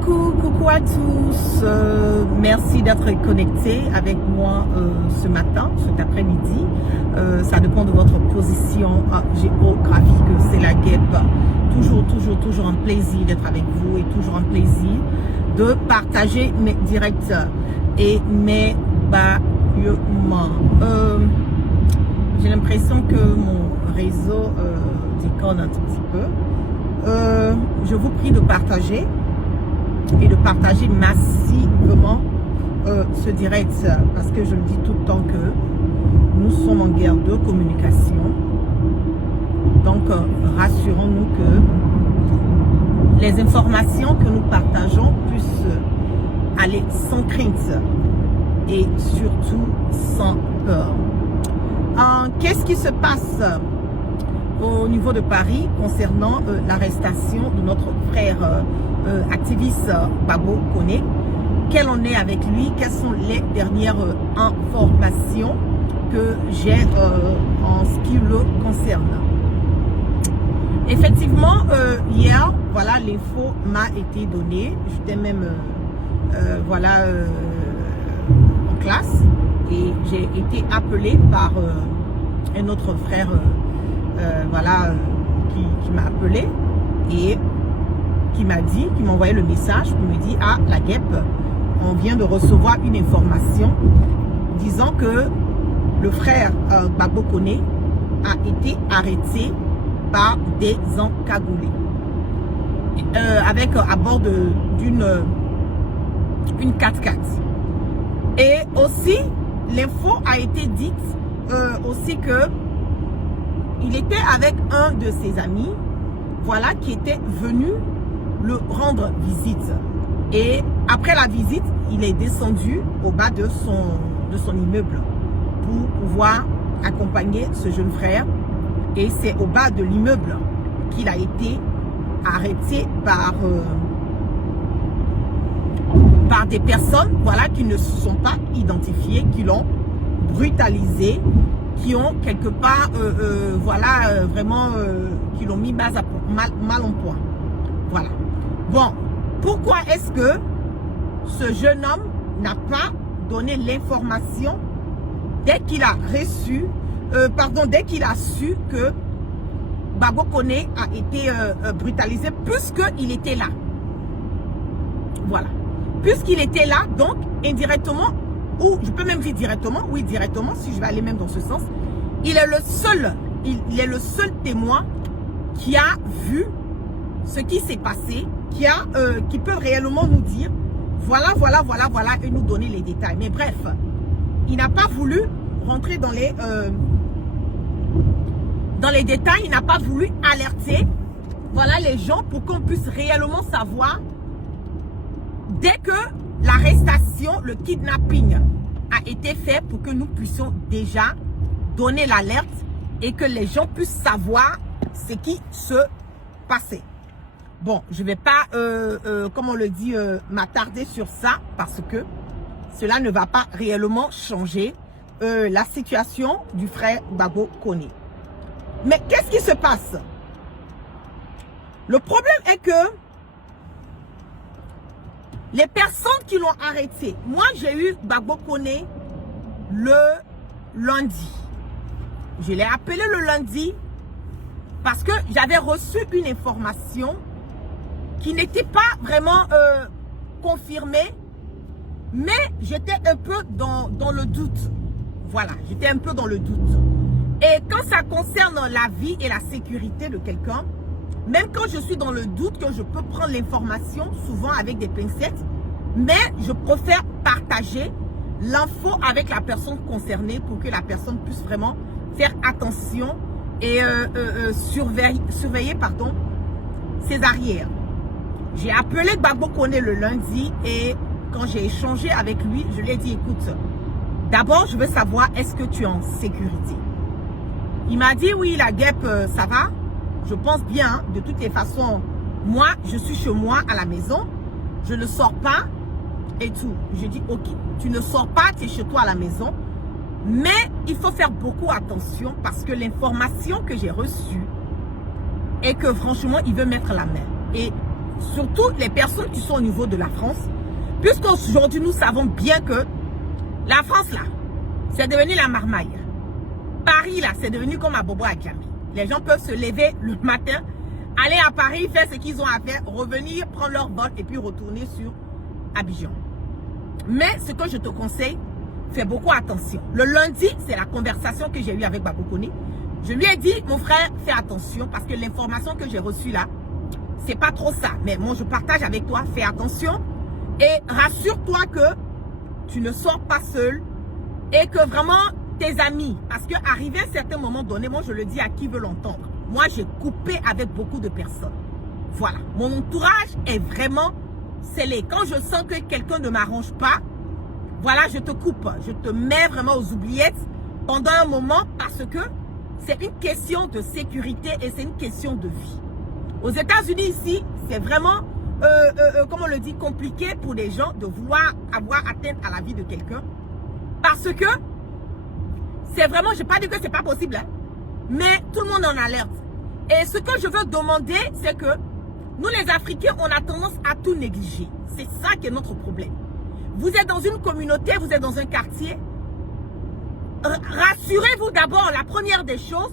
Coucou à tous, merci d'être connectés avec moi ce matin, cet après-midi. Ça dépend de votre position géographique, c'est la guêpe. Toujours un plaisir d'être avec vous et toujours un plaisir de partager mes directs et mes bâillements. J'ai l'impression que mon réseau déconne un tout petit peu. Je vous prie de partager et de partager massivement ce direct parce que je le dis tout le temps que nous sommes en guerre de communication. Donc rassurons-nous que les informations que nous partageons puissent aller sans crainte et surtout sans peur. Qu'est-ce qui se passe au niveau de Paris concernant l'arrestation de notre frère activiste Gbagbo Koné? Quel en est avec lui? Quelles sont les dernières informations que j'ai en ce qui le concerne? Effectivement, hier, voilà, l'info m'a été donnée. J'étais même en classe et j'ai été appelée par un autre frère qui m'a appelé et qui m'a dit, qui m'a envoyé le message pour me dire: ah, la guêpe, on vient de recevoir une information disant que le frère Gbagbo Koné a été arrêté par des encagoulés à bord d'une 4x4. Et aussi, l'info a été dite aussi que il était avec un de ses amis, voilà, qui était venu le rendre visite. Et après la visite, il est descendu au bas de son immeuble pour pouvoir accompagner ce jeune frère. Et c'est au bas de l'immeuble qu'il a été arrêté par des personnes, voilà, qui ne se sont pas identifiées, qui l'ont brutalisé, qui ont quelque part, qui l'ont mis mal en point. Voilà. Bon, pourquoi est-ce que ce jeune homme n'a pas donné l'information dès qu'il a reçu, dès qu'il a su que Gbagbo Koné a été brutalisé, puisqu'il était là. Voilà. Puisqu'il était là, donc indirectement, ou je peux même dire directement, oui directement, si je vais aller même dans ce sens, il est le seul témoin qui a vu ce qui s'est passé, qui peut réellement nous dire voilà, et nous donner les détails. Mais bref, il n'a pas voulu rentrer dans les détails, il n'a pas voulu alerter, voilà, les gens pour qu'on puisse réellement savoir dès que l'arrestation, le kidnapping a été fait, pour que nous puissions déjà donner l'alerte et que les gens puissent savoir ce qui se passait. Bon, je ne vais pas, comme on le dit, m'attarder sur ça parce que cela ne va pas réellement changer la situation du frère Gbagbo Koné. Mais qu'est-ce qui se passe? Le problème est que les personnes qui l'ont arrêté, moi j'ai eu Gbagbo Koné le lundi. Je l'ai appelé le lundi parce que j'avais reçu une information qui n'était pas vraiment confirmée, mais j'étais un peu dans le doute. Voilà, j'étais un peu dans le doute. Et quand ça concerne la vie et la sécurité de quelqu'un, même quand je suis dans le doute que je peux prendre l'information, souvent avec des pincettes, mais je préfère partager l'info avec la personne concernée pour que la personne puisse vraiment faire attention et surveiller ses arrières. J'ai appelé Gbagbo Koné le lundi et quand j'ai échangé avec lui, je lui ai dit: écoute, d'abord je veux savoir, est-ce que tu es en sécurité? Il m'a dit: oui, la guêpe, ça va. Je pense bien, hein. De toutes les façons, moi, je suis chez moi à la maison. Je ne sors pas et tout. Je dis: ok, tu ne sors pas, tu es chez toi à la maison. Mais il faut faire beaucoup attention parce que l'information que j'ai reçue est que franchement, il veut mettre la main. Et surtout les personnes qui sont au niveau de la France, puisqu'aujourd'hui nous savons bien que la France là, c'est devenu la marmaille. Paris là, c'est devenu comme à Bobo Adjami. Les gens peuvent se lever le matin, aller à Paris, faire ce qu'ils ont à faire, revenir, prendre leur vol et puis retourner sur Abidjan. Mais ce que je te conseille, fais beaucoup attention. Le lundi, c'est la conversation que j'ai eue avec Babou Koné. Je lui ai dit, mon frère, fais attention parce que l'information que j'ai reçue là, c'est pas trop ça. Mais moi, je partage avec toi, fais attention et rassure-toi que tu ne sors pas seul et que vraiment tes amis, parce qu'arrivé à un certain moment donné, moi je le dis à qui veut l'entendre, moi j'ai coupé avec beaucoup de personnes. Voilà, mon entourage est vraiment scellé. Quand je sens que quelqu'un ne m'arrange pas, voilà, je te coupe, je te mets vraiment aux oubliettes pendant un moment parce que c'est une question de sécurité et c'est une question de vie. Aux États-Unis ici, c'est vraiment, comment on le dit, compliqué pour les gens de vouloir avoir atteinte à la vie de quelqu'un parce que c'est vraiment, je n'ai pas dit que c'est pas possible, hein, mais tout le monde en alerte. Et ce que je veux demander, c'est que nous les Africains, on a tendance à tout négliger. C'est ça qui est notre problème. Vous êtes dans une communauté, vous êtes dans un quartier. Rassurez-vous d'abord, la première des choses,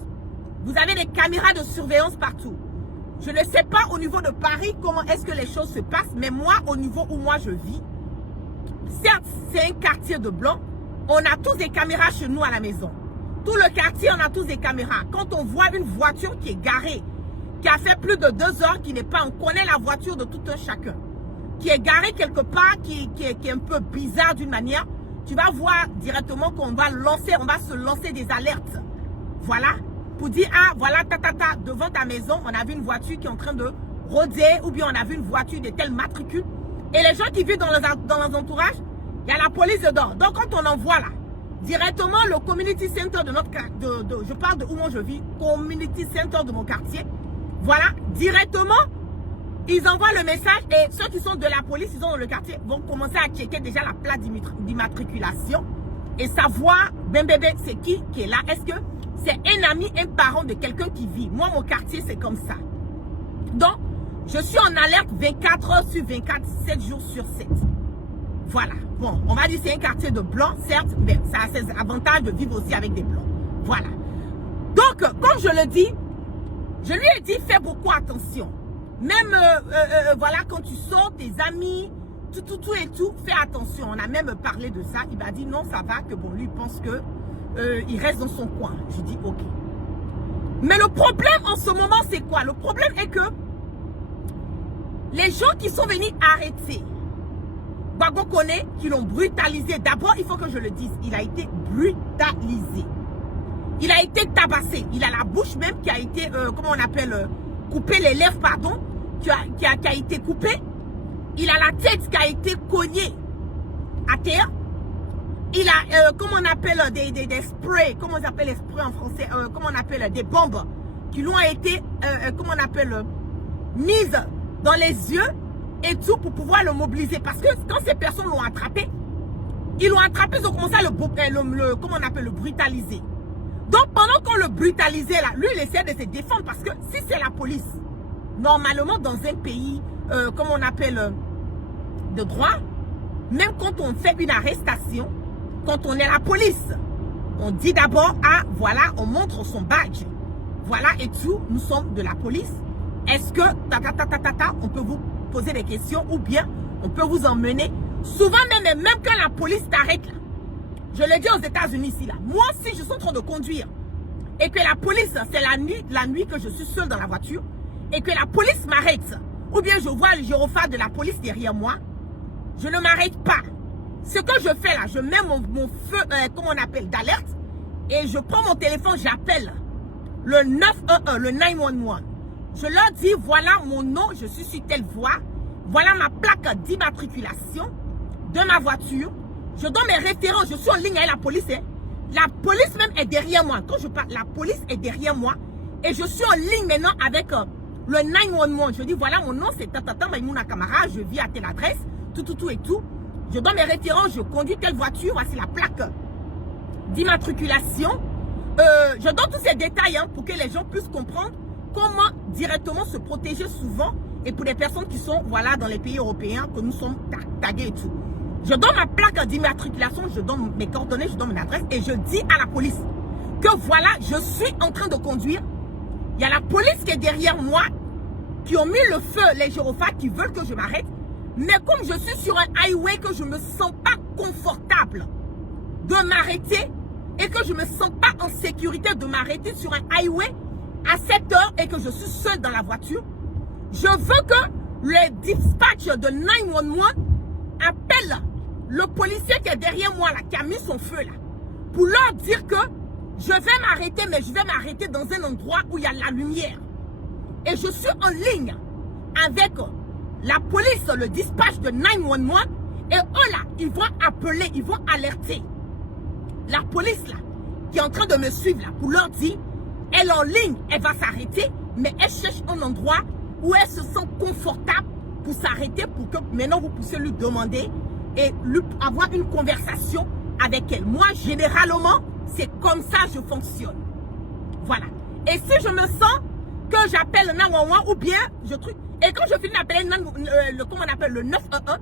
vous avez des caméras de surveillance partout. Je ne sais pas au niveau de Paris comment est-ce que les choses se passent, mais moi, au niveau où moi je vis, certes, c'est un quartier de blancs, on a tous des caméras chez nous à la maison. Tout le quartier, on a tous des caméras. Quand on voit une voiture qui est garée, qui a fait plus de 2 heures, qui n'est pas, on connaît la voiture de tout un chacun, qui est garée quelque part, qui est un peu bizarre d'une manière, tu vas voir directement qu'on va lancer, on va se lancer des alertes. Voilà, pour dire, ah voilà, devant ta maison, on a vu une voiture qui est en train de rôder, ou bien on a vu une voiture de telle matricule. Et les gens qui vivent dans les entourages, il y a la police dedans. Donc quand on envoie là, directement le community center de notre quartier, je parle de où moi je vis, community center de mon quartier, voilà, directement, ils envoient le message et ceux qui sont de la police, ils sont dans le quartier, vont commencer à checker déjà la plaque d'immatriculation et savoir, ben bébé, c'est qui est là. Est-ce que c'est un ami, un parent de quelqu'un qui vit? Moi, mon quartier, c'est comme ça. Donc, je suis en alerte 24 heures sur 24, 7 jours sur 7. Voilà. Bon, on va dire que c'est un quartier de blancs, certes, mais ça a ses avantages de vivre aussi avec des blancs. Voilà. Donc, comme je le dis, je lui ai dit, fais beaucoup attention. Même, voilà, quand tu sors, tes amis, tout et tout, fais attention. On a même parlé de ça. Il m'a dit, non, ça va, que bon, lui pense que il reste dans son coin. J'ai dit, ok. Mais le problème en ce moment, c'est quoi? Le problème est que les gens qui sont venus arrêter Babou Koné, qui l'ont brutalisé. D'abord, il faut que je le dise, il a été brutalisé. Il a été tabassé. Il a la bouche même qui a été, comment on appelle, coupée, les lèvres, pardon, qui a été coupée. Il a la tête qui a été cognée à terre. Il a, comment on appelle, des sprays, comment on appelle les sprays en français, comment on appelle, des bombes qui lui ont été, comment on appelle, mises dans les yeux et tout pour pouvoir le mobiliser. Parce que quand ces personnes l'ont attrapé, ils ont commencé à comment on appelle, le brutaliser. Donc pendant qu'on le brutalisait là, lui il essayait de se défendre parce que si c'est la police, normalement dans un pays, comment on appelle, de droit, même quand on fait une arrestation, quand on est la police, on dit d'abord, ah voilà, on montre son badge. Voilà et tout, nous sommes de la police. Est-ce que, on peut vous poser des questions ou bien on peut vous emmener. Souvent même quand la police t'arrête là, je le dis aux États-Unis ici là, moi si je suis en train de conduire et que la police, c'est la nuit que je suis seule dans la voiture et que la police m'arrête ou bien je vois le gyrophare de la police derrière moi, je ne m'arrête pas. Ce que je fais là, je mets mon feu, comment on appelle, d'alerte et je prends mon téléphone, j'appelle le 911, le 911. Je leur dis, voilà mon nom, je suis sur telle voie, voilà ma plaque d'immatriculation de ma voiture. Je donne mes références, je suis en ligne avec la police. Hein. La police même est derrière moi. Quand je parle, la police est derrière moi. Et je suis en ligne maintenant avec le 911. Je dis, voilà mon nom, c'est Tata Maïmouna Kamara, je vis à telle adresse, tout et tout. Je donne mes références, je conduis telle voiture, voici la plaque d'immatriculation. Je donne tous ces détails hein, pour que les gens puissent comprendre comment directement se protéger souvent et pour les personnes qui sont, voilà, dans les pays européens, que nous sommes tagués et tout. Je donne ma plaque d'immatriculation, je donne mes coordonnées, je donne mon adresse et je dis à la police que voilà, je suis en train de conduire. Il y a la police qui est derrière moi, qui ont mis le feu, les gyrophares, qui veulent que je m'arrête. Mais comme je suis sur un highway, que je ne me sens pas confortable de m'arrêter et que je ne me sens pas en sécurité de m'arrêter sur un highway à 7 heures et que je suis seule dans la voiture, je veux que le dispatch de 911 appelle le policier qui est derrière moi, là, qui a mis son feu là, pour leur dire que je vais m'arrêter, mais je vais m'arrêter dans un endroit où il y a la lumière. Et je suis en ligne avec la police, le dispatch de 911, et eux là, ils vont appeler, ils vont alerter la police là, qui est en train de me suivre là, pour leur dire, elle est en ligne, elle va s'arrêter, mais elle cherche un endroit où elle se sent confortable pour s'arrêter, pour que maintenant vous puissiez lui demander et lui avoir une conversation avec elle. Moi, généralement, c'est comme ça que je fonctionne. Voilà. Et si je me sens que j'appelle le 911 ou bien je truc, et quand je finis d'appeler comment on appelle le 911,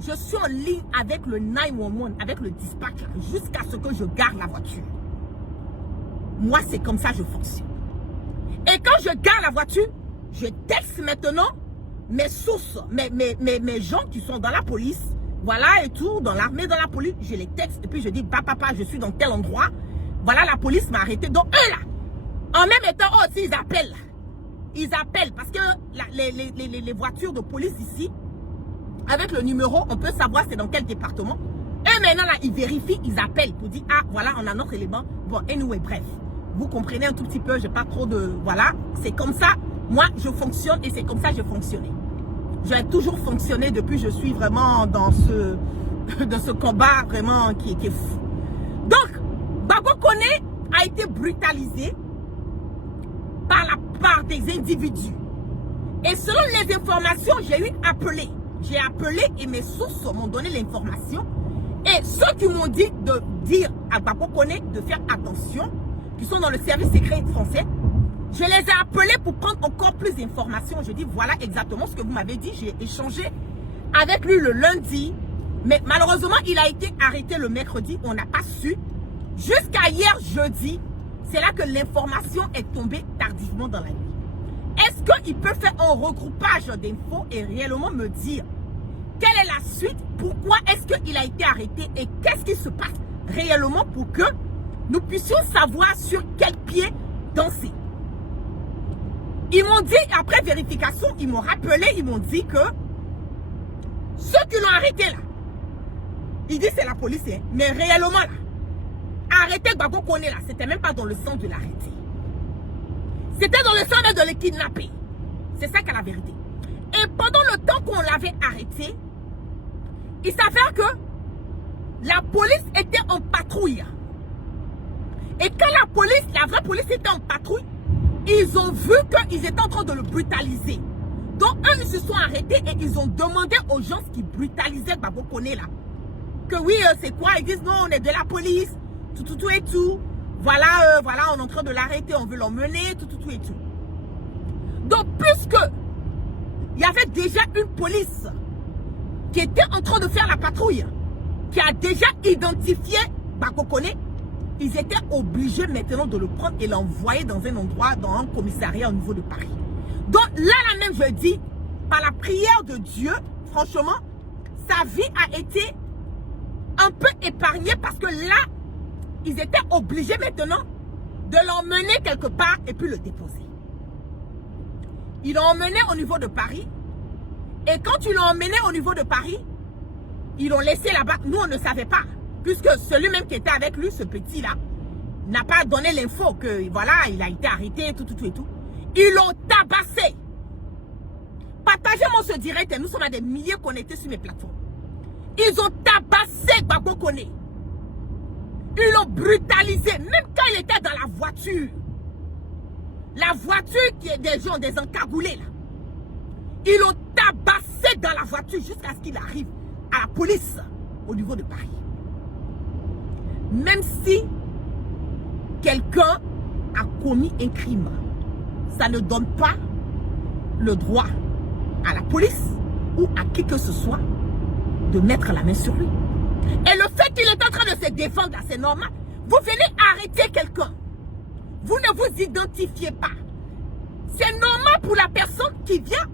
je suis en ligne avec le 911, avec le dispatch, jusqu'à ce que je garde la voiture. Moi, c'est comme ça que je fonctionne. Et quand je garde la voiture, je texte maintenant mes sources, mes gens qui sont dans la police, voilà et tout, dans l'armée, dans la police, je les texte et puis je dis, papa, je suis dans tel endroit, voilà, la police m'a arrêté. Donc eux là, en même temps, aussi ils appellent. Ils appellent parce que les voitures de police ici, avec le numéro, on peut savoir c'est dans quel département. Eux maintenant là, ils vérifient, ils appellent pour dire, ah voilà, on a notre élément. Bon, anyway, bref, vous comprenez un tout petit peu, j'ai pas trop de, voilà, c'est comme ça. Moi, je fonctionne et c'est comme ça que j'ai fonctionné. J'ai toujours fonctionné depuis, je suis vraiment dans ce combat vraiment qui est fou. Donc, Gbagbo Koné a été brutalisé par des individus. Et selon les informations, j'ai appelé. J'ai appelé et mes sources m'ont donné l'information. Et ceux qui m'ont dit de dire à Gbagbo Koné de faire attention, qui sont dans le service secret français, je les ai appelés pour prendre encore plus d'informations. Je dis voilà exactement ce que vous m'avez dit. J'ai échangé avec lui le lundi. Mais malheureusement, il a été arrêté le mercredi. On n'a pas su. Jusqu'à hier jeudi, c'est là que l'information est tombée tardivement dans la nuit. Est-ce qu'il peut faire un regroupage d'infos et réellement me dire quelle est la suite? Pourquoi est-ce qu'il a été arrêté? Et qu'est-ce qui se passe réellement pour que nous puissions savoir sur quel pied danser? Ils m'ont dit, après vérification, ils m'ont rappelé, ils m'ont dit que ceux qui l'ont arrêté là, ils disent c'est la police, hein, mais réellement là, arrêter Gbagbo Koné là, c'était même pas dans le sens de l'arrêter. C'était dans le sens de le kidnapper. C'est ça qu'est la vérité. Et pendant le temps qu'on l'avait arrêté, il s'avère que la police était en patrouille. Et quand la police, la vraie police était en patrouille, ils ont vu qu'ils étaient en train de le brutaliser. Donc, eux, ils se sont arrêtés et ils ont demandé aux gens qui brutalisaient Gbagbo Koné là. Que oui, c'est quoi? Ils disent non, on est de la police, tout et tout. Voilà, voilà, on est en train de l'arrêter, on veut l'emmener, tout et tout. Donc, puisque il y avait déjà une police qui était en train de faire la patrouille, qui a déjà identifié Gbagbo Koné, ils étaient obligés maintenant de le prendre et l'envoyer dans un endroit, dans un commissariat au niveau de Paris. Donc là même, je dis, par la prière de Dieu, franchement, sa vie a été un peu épargnée parce que là, ils étaient obligés maintenant de l'emmener quelque part et puis le déposer. Ils l'ont emmené au niveau de Paris. Et quand ils l'ont emmené au niveau de Paris, ils l'ont laissé là-bas. Nous, on ne savait pas. Puisque celui-même qui était avec lui, ce petit-là, n'a pas donné l'info que, voilà, il a été arrêté, tout et tout. Ils l'ont tabassé. Partagez-moi ce direct et nous sommes à des milliers connectés sur mes plateformes. Ils ont tabassé Gbagbo Koné. Ils l'ont brutalisé, même quand il était dans la voiture. La voiture qui est des gens, des encagoulés là. Ils l'ont tabassé dans la voiture jusqu'à ce qu'il arrive à la police au niveau de Paris. Même si quelqu'un a commis un crime, ça ne donne pas le droit à la police ou à qui que ce soit de mettre la main sur lui. Et le fait qu'il est en train de se défendre, là, c'est normal. Vous venez arrêter quelqu'un. Vous ne vous identifiez pas. C'est normal pour la personne qui vient.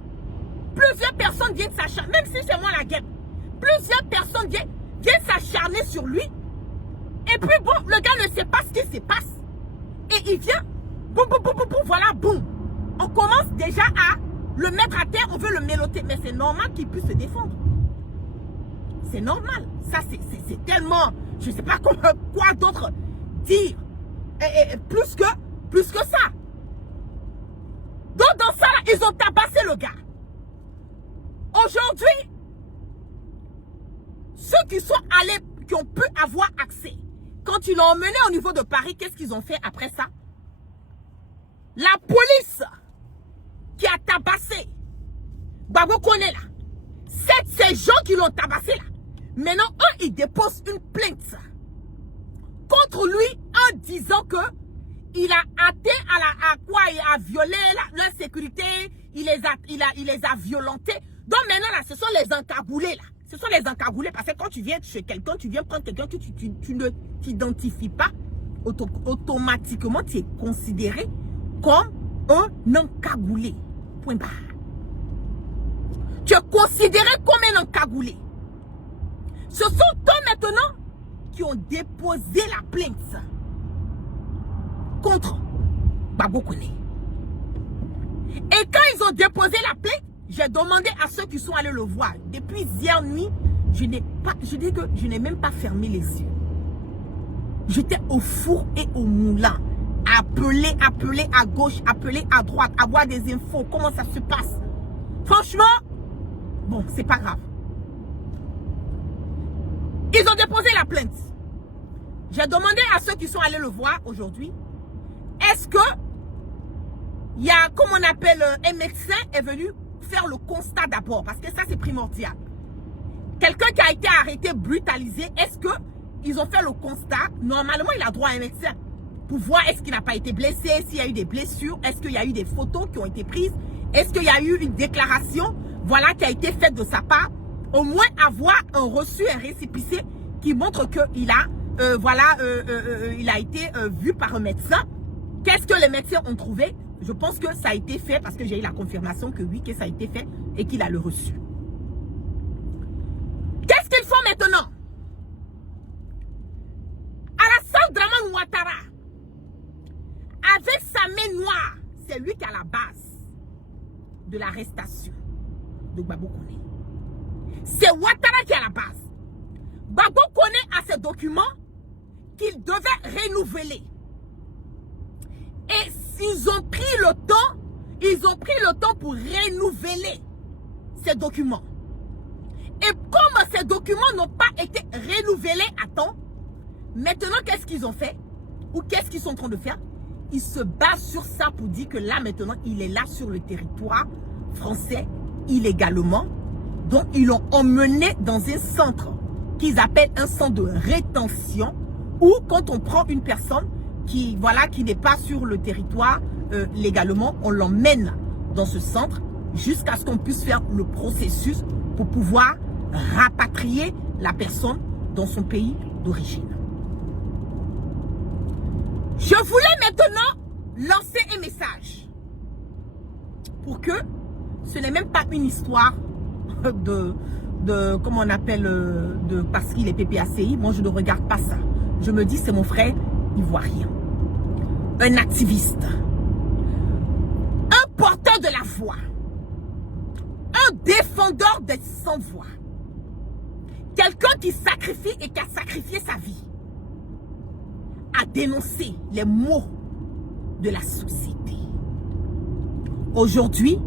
Plusieurs personnes viennent s'acharner, même si c'est moi la gueule. Plusieurs personnes viennent s'acharner sur lui. Et puis bon, le gars ne sait pas ce qui se passe. Et il vient, boum, boum, boum, boum, boum, voilà, boum. On commence déjà à le mettre à terre, on veut le méloter. Mais c'est normal qu'il puisse se défendre. C'est normal. Ça, c'est tellement, je ne sais pas quoi d'autre dire. Et plus que ça. Donc dans ça, là, ils ont tabassé le gars. Aujourd'hui, ceux qui sont allés, qui ont pu avoir accès, quand ils l'ont emmené au niveau de Paris, qu'est-ce qu'ils ont fait après ça? La police qui a tabassé Gbagbo Koné là, ces gens qui l'ont tabassé là, maintenant eux ils déposent une plainte contre lui en disant que il a atteint à quoi, il a violé leur sécurité, il les a violentés. Donc maintenant là, ce sont les encagoulés là. Ce sont les encagoulés parce que quand tu viens chez quelqu'un, tu viens prendre quelqu'un que tu ne t'identifies pas, automatiquement tu es considéré comme un encagoulé. Point barre. Tu es considéré comme un encagoulé. Ce sont eux maintenant qui ont déposé la plainte contre Gbagbo Koné. Et quand ils ont déposé la plainte, j'ai demandé à ceux qui sont allés le voir. Depuis hier nuit, je n'ai même pas fermé les yeux. J'étais au four et au moulin. Appeler à gauche, appeler à droite, avoir des infos, comment ça se passe. Franchement, bon, c'est pas grave. Ils ont déposé la plainte. J'ai demandé à ceux qui sont allés le voir aujourd'hui, est-ce que il y a, comme on appelle, un médecin est venu faire le constat d'abord, parce que ça c'est primordial. Quelqu'un qui a été arrêté, brutalisé, est-ce que ils ont fait le constat? Normalement, il a droit à un médecin pour voir est-ce qu'il n'a pas été blessé, s'il y a eu des blessures, est-ce qu'il y a eu des photos qui ont été prises, est-ce qu'il y a eu une déclaration, voilà, qui a été faite de sa part, au moins avoir un reçu, un récépissé qui montre qu'il a, il a été vu par un médecin. Qu'est-ce que les médecins ont trouvé? Je pense que ça a été fait parce que j'ai eu la confirmation que oui, que ça a été fait et qu'il a le reçu. Qu'est-ce qu'ils font maintenant? Alassane Dramane Ouattara, avec sa main noire, c'est lui qui est à la base de l'arrestation de Gbagbo Koné. C'est Ouattara qui est à la base. Gbagbo Koné a ces documents qu'il devait renouveler. Et ils ont pris le temps pour renouveler ces documents. Et comme ces documents n'ont pas été renouvelés à temps, maintenant qu'est-ce qu'ils ont fait? Ou qu'est-ce qu'ils sont en train de faire? Ils se basent sur ça pour dire que là maintenant, il est là sur le territoire français illégalement. Donc ils l'ont emmené dans un centre qu'ils appellent un centre de rétention, où quand on prend une personne qui n'est pas sur le territoire légalement, on l'emmène dans ce centre jusqu'à ce qu'on puisse faire le processus pour pouvoir rapatrier la personne dans son pays d'origine. Je voulais maintenant lancer un message pour que ce n'est même pas une histoire de comment on appelle, parce qu'il est PPACI. Moi, je ne regarde pas ça. Je me dis, c'est mon frère ivoirien, un activiste, un porteur de la voix, un défendeur des sans-voix, quelqu'un qui sacrifie et qui a sacrifié sa vie à dénoncer les maux de la société. Aujourd'hui,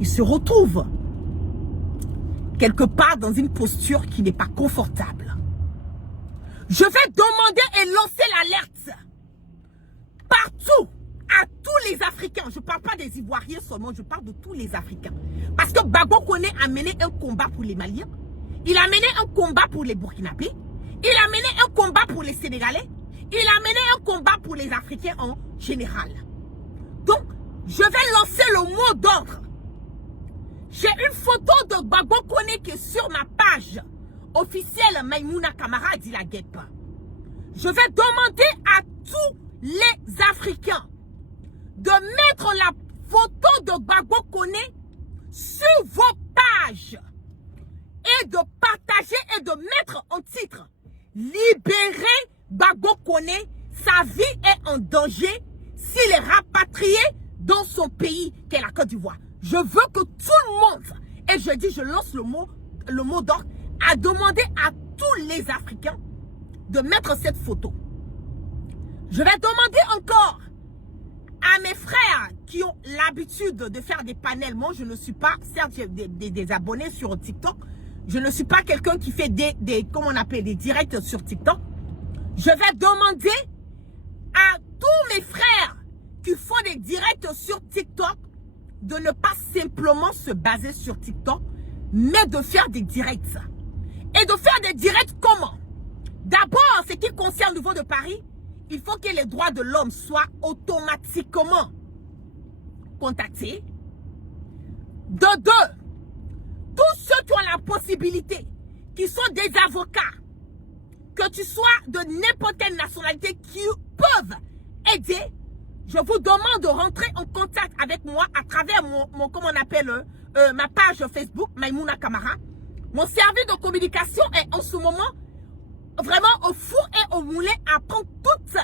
il se retrouve quelque part dans une posture qui n'est pas confortable. Je vais demander et lancer l'alerte partout, à tous les Africains. Je ne parle pas des Ivoiriens seulement, je parle de tous les Africains. Parce que Gbagbo Koné a mené un combat pour les Maliens, il a mené un combat pour les Burkinabés, il a mené un combat pour les Sénégalais, il a mené un combat pour les Africains en général. Donc, je vais lancer le mot d'ordre. J'ai photo de Gbagbo Koné qui est sur ma page officielle Maïmouna Camara dit la guêpe. Je vais demander à tous les Africains de mettre la photo de Gbagbo Koné sur vos pages et de partager et de mettre en titre « Libérer Gbagbo Koné, sa vie est en danger s'il est rapatrié dans son pays qu'est la Côte d'Ivoire. » Je veux que tout le monde, et je dis, je lance le mot d'ordre, à demander à tous les Africains de mettre cette photo. Je vais demander encore à mes frères qui ont l'habitude de faire des panels. Moi, je ne suis pas, certes, j'ai des abonnés sur TikTok. Je ne suis pas quelqu'un qui fait comment on appelle, des directs sur TikTok. Je vais demander à tous mes frères qui font des directs sur TikTok de ne pas simplement se baser sur TikTok, mais de faire des directs. Et de faire des directs comment? D'abord, ce qui concerne le niveau de Paris, il faut que les droits de l'homme soient automatiquement contactés. De deux, tous ceux qui ont la possibilité, qui sont des avocats, que tu sois de n'importe quelle nationalité, qui peuvent aider, je vous demande de rentrer en contact avec moi à travers comment on appelle, ma page Facebook, Maïmouna Camara. Mon service de communication est en ce moment vraiment au four et au moulin à prendre toute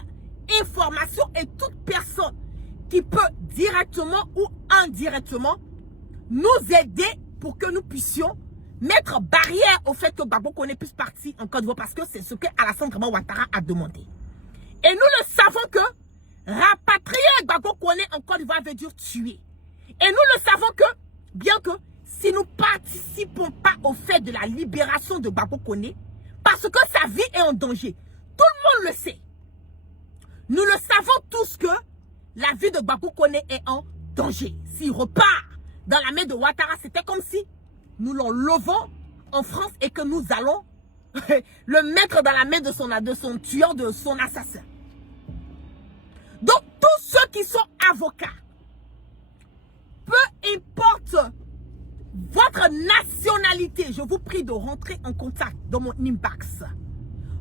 information et toute personne qui peut directement ou indirectement nous aider pour que nous puissions mettre barrière au fait que Gbagbo Koné puisse partir en Côte d'Ivoire, parce que c'est ce que Alassane Ouattara a demandé. Et nous le savons que rapatrier Gbagbo Koné en Côte d'Ivoire veut dire tuer. Et nous le savons que, bien que si nous participons pas au fait de la libération de Gbagbo Koné, parce que sa vie est en danger, tout le monde le sait. Nous le savons tous que la vie de Gbagbo Koné est en danger. S'il repart dans la main de Ouattara, c'était comme si nous l'enlevons en France et que nous allons le mettre dans la main de son tueur, de son assassin. Donc, tous ceux qui sont avocats, peu importe votre nationalité, je vous prie de rentrer en contact dans mon inbox.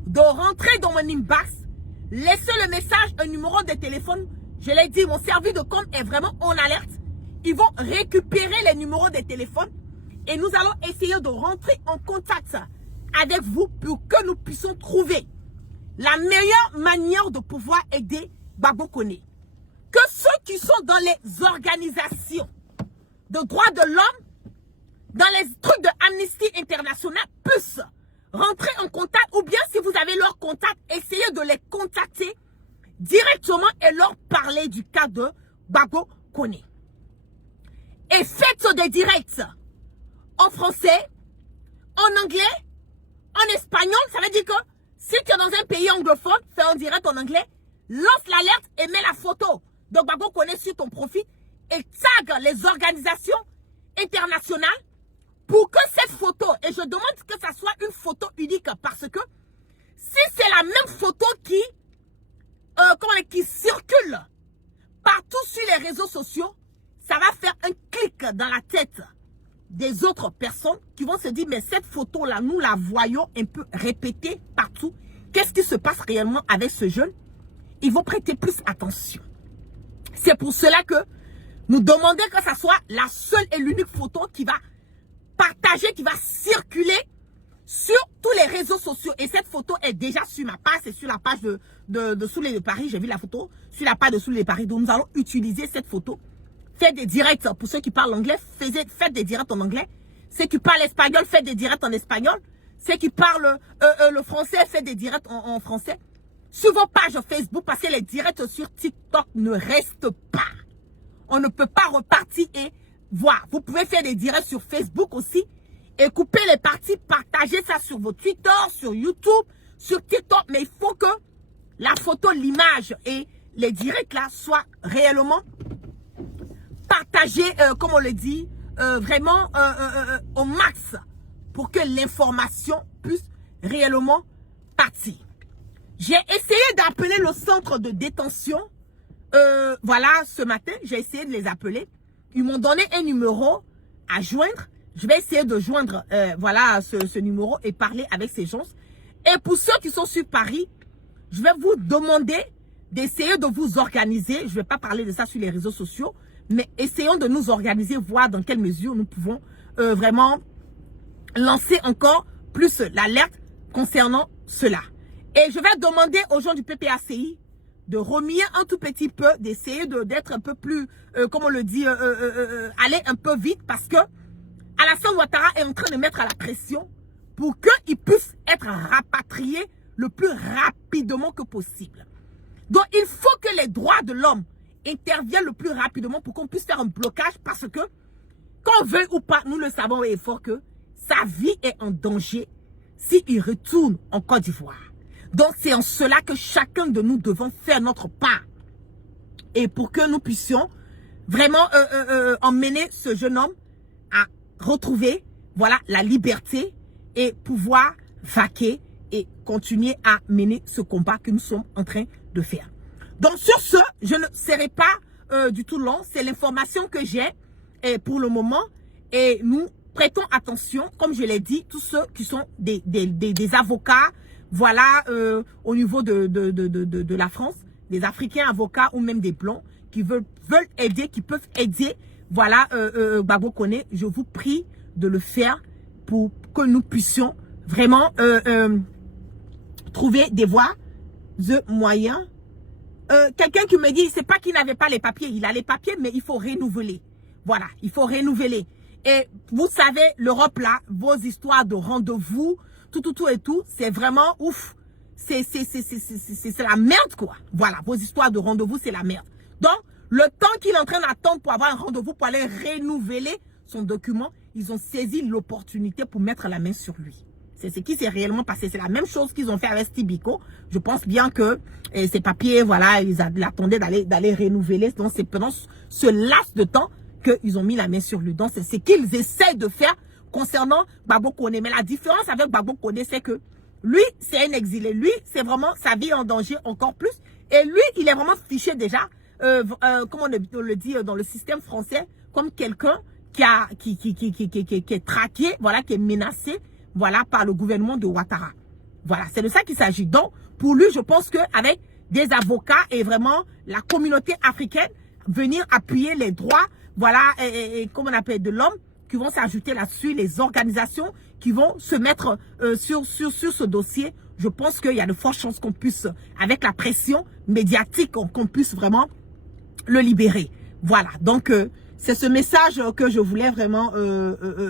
De rentrer dans mon inbox, laissez le message, un numéro de téléphone. Je l'ai dit, mon service de com est vraiment en alerte. Ils vont récupérer les numéros de téléphone et nous allons essayer de rentrer en contact avec vous pour que nous puissions trouver la meilleure manière de pouvoir aider Gbagbo Koné. Que ceux qui sont dans les organisations de droits de l'homme, dans les trucs de Amnesty International, puissent rentrer en contact, ou bien si vous avez leur contact, essayez de les contacter directement et leur parler du cas de Gbagbo Koné. Et faites des directs en français, en anglais, en espagnol. Ça veut dire que si tu es dans un pays anglophone, fais un direct en anglais, lance l'alerte et mets la photo de Gbagbo Koné sur ton profil et tag les organisations internationales pour que cette photo, et je demande que ça soit une photo unique, parce que si c'est la même photo qui circule partout sur les réseaux sociaux, ça va faire un clic dans la tête des autres personnes qui vont se dire, mais cette photo-là, nous la voyons un peu répétée partout. Qu'est-ce qui se passe réellement avec ce jeune? Ils vont prêter plus attention. C'est pour cela que nous demandons que ça soit la seule et l'unique photo qui va partager, qui va circuler sur tous les réseaux sociaux. Et cette photo est déjà sur ma page, c'est sur la page de Souley de Paris. J'ai vu la photo sur la page de Souley de Paris. Donc nous allons utiliser cette photo. Faites des directs pour ceux qui parlent anglais, faites des directs en anglais. Ceux qui parlent espagnol, faites des directs en espagnol. Ceux qui parlent le français, faites des directs en français. Sur vos pages Facebook, parce que les directs sur TikTok ne restent pas. On ne peut pas repartir et voir. Vous pouvez faire des directs sur Facebook aussi et couper les parties, partager ça sur vos Twitter, sur YouTube, sur TikTok. Mais il faut que la photo, l'image et les directs là soient réellement partagés, comme on le dit, vraiment au max pour que l'information puisse réellement partir. J'ai essayé d'appeler le centre de détention. Voilà, ce matin, j'ai essayé de les appeler. Ils m'ont donné un numéro à joindre, Je vais essayer de joindre voilà ce numéro et parler avec ces gens. Et pour ceux qui sont sur Paris, je vais vous demander d'essayer de vous organiser. Je ne vais pas parler de ça sur les réseaux sociaux, mais essayons de nous organiser, voir dans quelle mesure nous pouvons vraiment lancer encore plus l'alerte concernant cela. Et je vais demander aux gens du PPACI de remuer un tout petit peu, d'essayer d'être un peu plus, comment on le dit, aller un peu vite, parce que Alassane Ouattara est en train de mettre à la pression pour qu'il puisse être rapatrié le plus rapidement que possible. Donc, il faut que les droits de l'homme interviennent le plus rapidement pour qu'on puisse faire un blocage, parce que, qu'on veuille ou pas, nous le savons et fort que sa vie est en danger s'il retourne en Côte d'Ivoire. Donc, c'est en cela que chacun de nous devons faire notre part. Et pour que nous puissions vraiment emmener ce jeune homme à retrouver, voilà, la liberté et pouvoir vaquer et continuer à mener ce combat que nous sommes en train de faire. Donc, sur ce, je ne serai pas du tout long. C'est l'information que j'ai pour le moment. Et nous prêtons attention, comme je l'ai dit, tous ceux qui sont des avocats, voilà, au niveau de la France, des Africains avocats ou même des Blancs qui veulent aider, qui peuvent aider, voilà, Gbagbo Koné, je vous prie de le faire pour que nous puissions vraiment trouver des voies, de moyens. Quelqu'un qui me dit, c'est pas qu'il n'avait pas les papiers, il a les papiers, mais il faut renouveler. Voilà, il faut renouveler. Et vous savez, l'Europe là, vos histoires de rendez-vous, tout et tout, c'est vraiment ouf. C'est la merde quoi. Voilà, vos histoires de rendez-vous, c'est la merde. Donc, le temps qu'il est en train d'attendre pour avoir un rendez-vous, pour aller renouveler son document, ils ont saisi l'opportunité pour mettre la main sur lui. C'est ce qui s'est réellement passé. C'est la même chose qu'ils ont fait avec Stibico. Je pense bien que ces papiers, voilà, ils attendaient d'aller renouveler. Donc, c'est pendant ce laps de temps qu'ils ont mis la main sur lui. Donc, c'est ce qu'ils essaient de faire concernant Gbagbo Koné. Mais la différence avec Gbagbo Koné, c'est que lui, c'est un exilé. Lui, c'est vraiment sa vie en danger encore plus. Et lui, il est vraiment fiché déjà, comment on le dit dans le système français, comme quelqu'un qui est traqué, voilà, qui est menacé, voilà, par le gouvernement de Ouattara. Voilà, c'est de ça qu'il s'agit. Donc, pour lui, je pense qu'avec des avocats et vraiment la communauté africaine, venir appuyer les droits, voilà, et comme on appelle de l'homme, qui vont s'ajouter là-dessus, les organisations qui vont se mettre sur ce dossier, je pense qu'il y a de fortes chances qu'on puisse, avec la pression médiatique, qu'on puisse vraiment le libérer. Voilà, donc c'est ce message que je voulais vraiment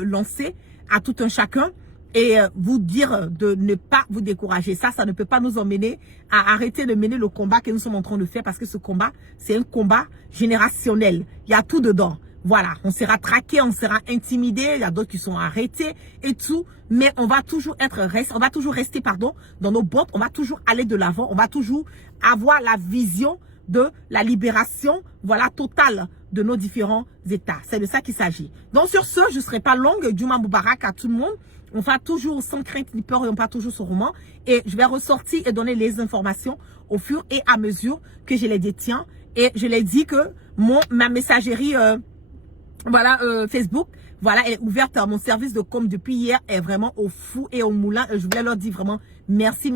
lancer à tout un chacun et vous dire de ne pas vous décourager. Ça ne peut pas nous emmener à arrêter de mener le combat que nous sommes en train de faire, parce que ce combat, c'est un combat générationnel. Il y a tout dedans. Voilà, on sera traqué, on sera intimidé, il y a d'autres qui sont arrêtés et tout, mais on va toujours rester dans nos bottes, on va toujours aller de l'avant, on va toujours avoir la vision de la libération, voilà, totale de nos différents États. C'est de ça qu'il s'agit. Donc sur ce, je ne serai pas longue, Juma Moubarak à tout le monde. On va toujours sans crainte ni peur et on part toujours ce roman. Et je vais ressortir et donner les informations au fur et à mesure que je les détiens. Et je l'ai dit que ma messagerie voilà, Facebook, voilà, elle est ouverte à mon service de com depuis hier, est vraiment au fou et au moulin. Je voulais leur dire vraiment merci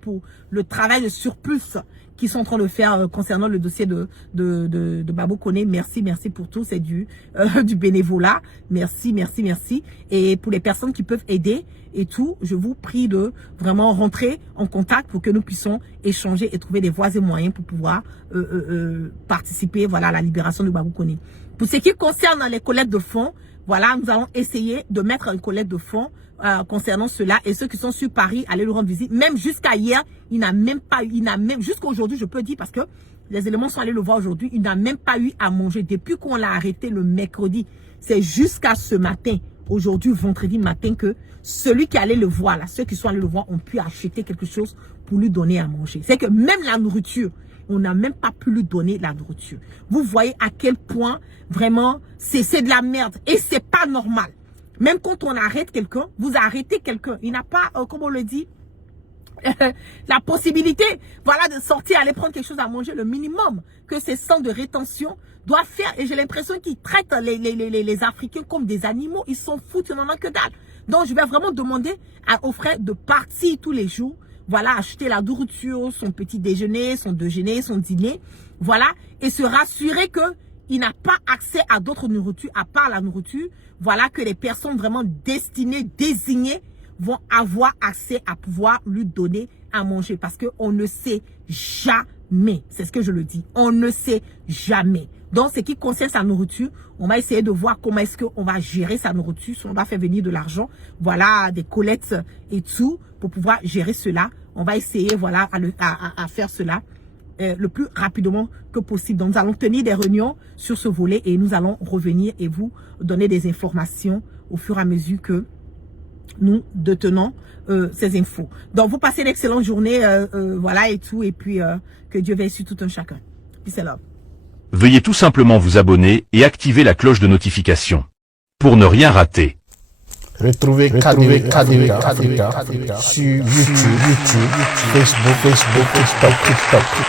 pour le travail de surplus qu'ils sont en train de faire concernant le dossier de Gbagbo Koné. Merci pour tout, c'est du bénévolat. Merci. Et pour les personnes qui peuvent aider et tout, je vous prie de vraiment rentrer en contact pour que nous puissions échanger et trouver des voies et moyens pour pouvoir participer, voilà, à la libération de Gbagbo Koné. Pour ce qui concerne les collectes de fonds, voilà, nous allons essayer de mettre une collecte de fonds concernant cela. Et ceux qui sont sur Paris, allez lui rendre visite. Même jusqu'à hier, jusqu'à aujourd'hui, je peux dire, parce que les éléments sont allés le voir aujourd'hui, il n'a même pas eu à manger. Depuis qu'on l'a arrêté le mercredi, c'est jusqu'à ce matin, aujourd'hui, vendredi matin, que celui qui allait le voir, là, ceux qui sont allés le voir, ont pu acheter quelque chose pour lui donner à manger. C'est que même la nourriture, on n'a même pas pu lui donner la nourriture. Vous voyez à quel point, vraiment, c'est de la merde. Et c'est pas normal. Même quand on arrête quelqu'un, vous arrêtez quelqu'un. Il n'a pas, comme on le dit, la possibilité, voilà, de sortir, aller prendre quelque chose à manger, le minimum que ces centres de rétention doivent faire. Et j'ai l'impression qu'ils traitent les Africains comme des animaux. Ils s'en foutent, ils n'en ont que dalle. Donc, je vais vraiment demander aux frères de partir tous les jours. Voilà, acheter la nourriture, son petit déjeuner, son dîner. Voilà, et se rassurer qu'il n'a pas accès à d'autres nourritures, à part la nourriture. Voilà, que les personnes vraiment destinées, désignées, vont avoir accès à pouvoir lui donner à manger. Parce qu'on ne sait jamais. C'est ce que je le dis. On ne sait jamais. Donc, ce qui concerne sa nourriture, on va essayer de voir comment est-ce qu'on va gérer sa nourriture. Si on va faire venir de l'argent, voilà, des collectes et tout, pour pouvoir gérer cela. On va essayer, voilà, à faire cela le plus rapidement que possible. Donc, nous allons tenir des réunions sur ce volet et nous allons revenir et vous donner des informations au fur et à mesure que nous détenons ces infos. Donc, vous passez une excellente journée, voilà, et tout, et puis que Dieu veille sur tout un chacun. Peace and love. Veuillez tout simplement vous abonner et activer la cloche de notification pour ne rien rater. Retrouvez Africa sur YouTube, Facebook, TikTok.